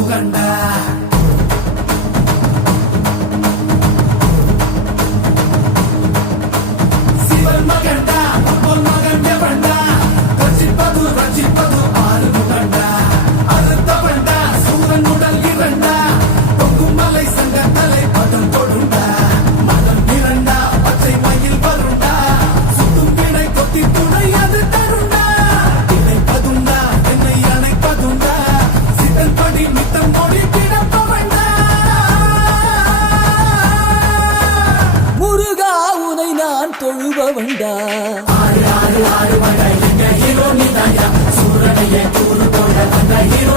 முகண்டா சிவன் மகண்டா பொன் மகன் எவண்டா ரட்சிப்பது ஆறு முகண்டா அறுத்தவண்டா சூரன் உடல் இரண்டா பொங்கும் மலை சங்க தலை பதம் கொடுண்டா மதம் இரண்டா பச்சை மயில் வருண்டா சுத்தும் வினை கொத்தி துணை அது தருண்டா இணைப்பதுண்டா என்னை அணைப்பதுண்டா சித்தன் படி மித்தம் மொழி கிடப்பவண்டா முருகா உனை நான் தொழுபவண்டா ஆறு ஆறு ஆறு வகை எங்க ஹீரோ நீதாயா சூரனையே கூறு போட வந்த ஹீரோ